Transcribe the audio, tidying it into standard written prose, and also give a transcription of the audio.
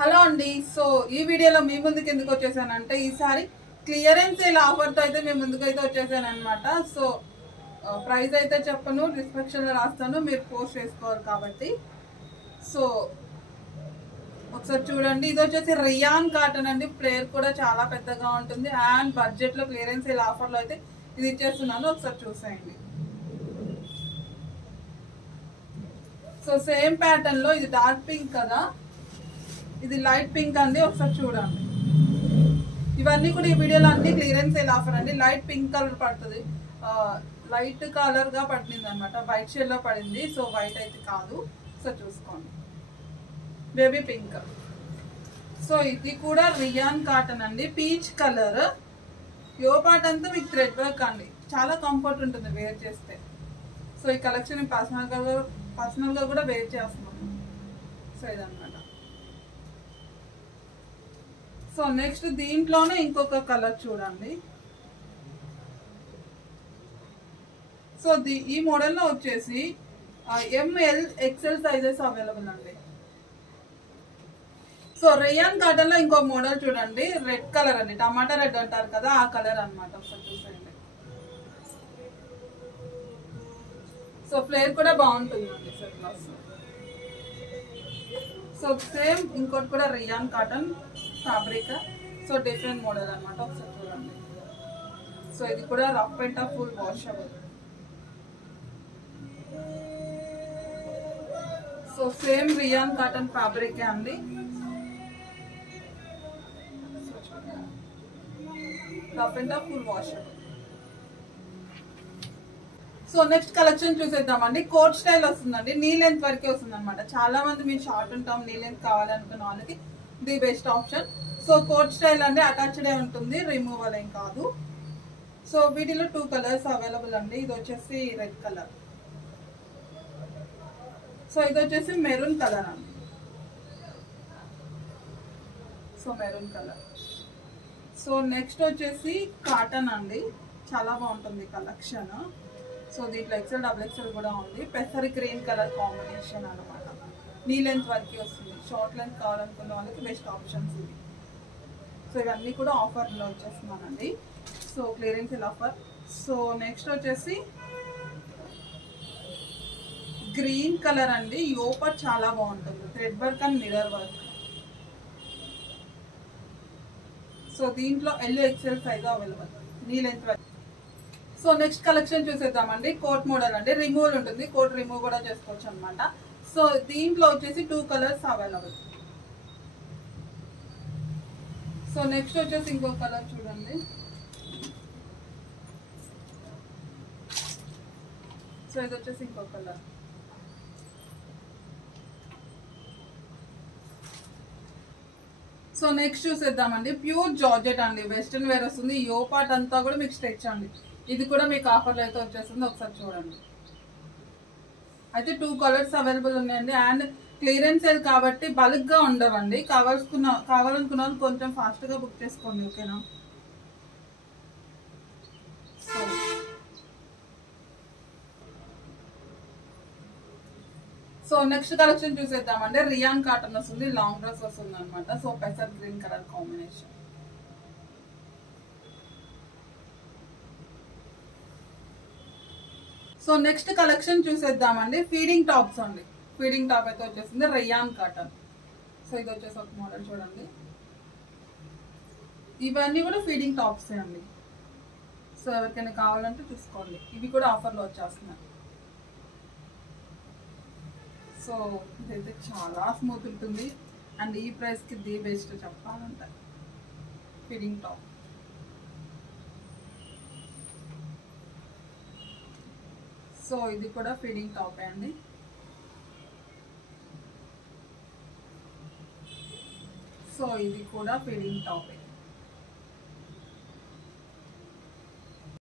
Hello అండి. So ఈ వీడియోలో మీ ముందుకు ఎందుకు వచ్చేసానంటే ఈసారి క్లియరెన్స్ సేల్ ఆఫర్తో అయితే మీ ముందుకైతే వచ్చేసాను అనమాట. సో ప్రైస్ అయితే చెప్పను, డిస్క్రిప్షన్లో రాస్తాను, మీరు పోస్ట్ చేసుకోవాలి కాబట్టి. సో ఒకసారి చూడండి, ఇది వచ్చేసి రియాన్ కాటన్ అండి. ప్లేయర్ కూడా చాలా పెద్దగా ఉంటుంది అండ్ బడ్జెట్లో క్లియరెన్స్ సేల్ ఆఫర్లో అయితే ఇది ఇచ్చేస్తున్నాను, ఒకసారి చూసేయండి. సో సేమ్ ప్యాటర్న్ లో ఇది డార్క్ పింక్ కదా, ఇది లైట్ పింక్ అండి. ఒకసారి చూడండి, ఇవన్నీ కూడా ఈ వీడియోలో అన్ని క్లియరెన్స్ సేల్ ఆఫర్ అండి. లైట్ పింక్ కలర్ పడుతుంది, లైట్ కలర్ గా పడింది అనమాట, వైట్ షేడ్ లో పడింది. సో వైట్ అయితే కాదు, సో చూసుకోండి, బేబీ పింక్. సో ఇది కూడా రియాన్ కాటన్ అండి, పీచ్ కలర్. యో పార్ట్ అంతా మీకు థ్రెడ్ వర్క్ అండి, చాలా కంఫర్ట్ ఉంటుంది వేర్ చేస్తే. సో ఈ కలెక్షన్ పర్సనల్ గా కూడా వేర్ చేస్తున్నాను. సో ఇదన్నమాట. సో నెక్స్ట్ దీంట్లోనే ఇంకొక కలర్ చూడండి. సో ఈ మోడల్లో వచ్చేసి ఎంఎల్ ఎక్సెల్ సైజెస్ అవైలబుల్ అండి. సో రియాన్ కాటన్ లో ఇంకో మోడల్ చూడండి, రెడ్ కలర్ అండి, టమాటా రెడ్ అంటారు కదా, ఆ కలర్ అనమాట. ఒకసారి చూసేయండి. సో ఫ్లేర్ కూడా బాగుంటుందండి. సో సేమ్ ఇంకోటి కూడా rayon cotton fabric, so different model అనమాట. ఒకసారి చూడండి. సో ఇది కూడా rough and tough full washable. So same rayon cotton fabric అండి, rough and tough full washable. So next collection చూసేద్దామండి. కోట్ స్టైల్ వస్తుందండి, నీ లెంత్ వరకే వస్తుంది అనమాట. చాలా మంది మీరు షార్ట్ ఉంటాం, నీ లెంత్ కావాలనుకున్న వాళ్ళకి the best option. So coat style అంటే అటాచ్డ్ ఉంటుంది, రిమూవల్ ఏం కాదు. సో వీటిలో 2 కలర్స్ అవైలబుల్ అండి. ఇది వచ్చేసి రెడ్ కలర్, సో ఇది వచ్చేసి మెరూన్ కలర్ అండి. So maroon colour. So next వచ్చేసి కాటన్ అండి, చాలా బాగుంటుంది కలెక్షన్. సో దీంట్లో ఎక్సెల్ డబుల్ ఎక్సెల్ కూడా ఉంది. పెసర్ గ్రీన్ కలర్ కాంబినేషన్ అనమాట, నీ లెంత్ వరకు వస్తుంది. షార్ట్ లెంత్ కావాలనుకున్న వాళ్ళకి బెస్ట్ ఆప్షన్స్ ఇవి. సో ఇవన్నీ కూడా ఆఫర్లో వచ్చేస్తున్నానండి. So clearance sale offer. So next వచ్చేసి గ్రీన్ కలర్ అండి, యోపర్ చాలా బాగుంటుంది, thread work and mirror work. So దీంట్లో yellow XL size available, knee length వరకు. సో నెక్స్ట్ కలెక్షన్ చూసేద్దామండి. కోట్ మోడల్ అండి, రిమూవల్ ఉంటుంది, కోట్ రిమూవ్ కూడా చేసుకోవచ్చు అనమాట. సో దీంట్లో వచ్చేసి 2 కలర్స్ అవైలబుల్. సో నెక్స్ట్ వచ్చేసి ఇంకో కలర్ చూడండి. సో ఇది వచ్చేసి ఇంకో కలర్. సో నెక్స్ట్ చూసేద్దామండి, ప్యూర్ జార్జెట్ అండి, వెస్ట్రన్ వేర్ వస్తుంది. యో పార్ట్ అంతా కూడా మీకు స్ట్రెచ్ అండి. ఇది కూడా మీకు ఆఫర్లో అయితే వచ్చేస్తుంది, ఒకసారి చూడండి. అయితే 2 కలర్స్ అవైలబుల్ ఉన్నాయండి. అండ్ క్లియరెన్స్ సేల్ కాబట్టి బల్క్ గా ఉండవండి. కావాలనుకున్న వాళ్ళు కొంచెం ఫాస్ట్ గా బుక్ చేసుకోండి, ఓకేనా. సో నెక్స్ట్ కలెక్షన్ చూసేద్దామండి. రియాన్ కాటన్ వస్తుంది, లాంగ్ డ్రెస్ వస్తుంది అనమాట. సో పెసర్ green colour combination. So next collection చూసేద్దామండి. ఫీడింగ్ టాప్స్ అండి, ఫీడింగ్ టాప్ అయితే వచ్చేసింది రియాన్ కాటన్. సో ఇది వచ్చేసి ఒక మోడల్ చూడండి. ఇవన్నీ కూడా ఫీడింగ్ టాప్స్ అండి. సో ఎవరికైనా కావాలంటే తీసుకోండి, ఇవి కూడా ఆఫర్లో వచ్చేస్తున్నాయి. సో ఇదైతే చాలా స్మూత్ ఉంటుంది అండ్ ఈ ప్రైస్కి ది బెస్ట్ చెప్పాలంటే. Feeding top. సో ఇది కూడా ఫీడింగ్ టాప్ అండి. సో ఇది కూడా ఫీడింగ్ టాప్.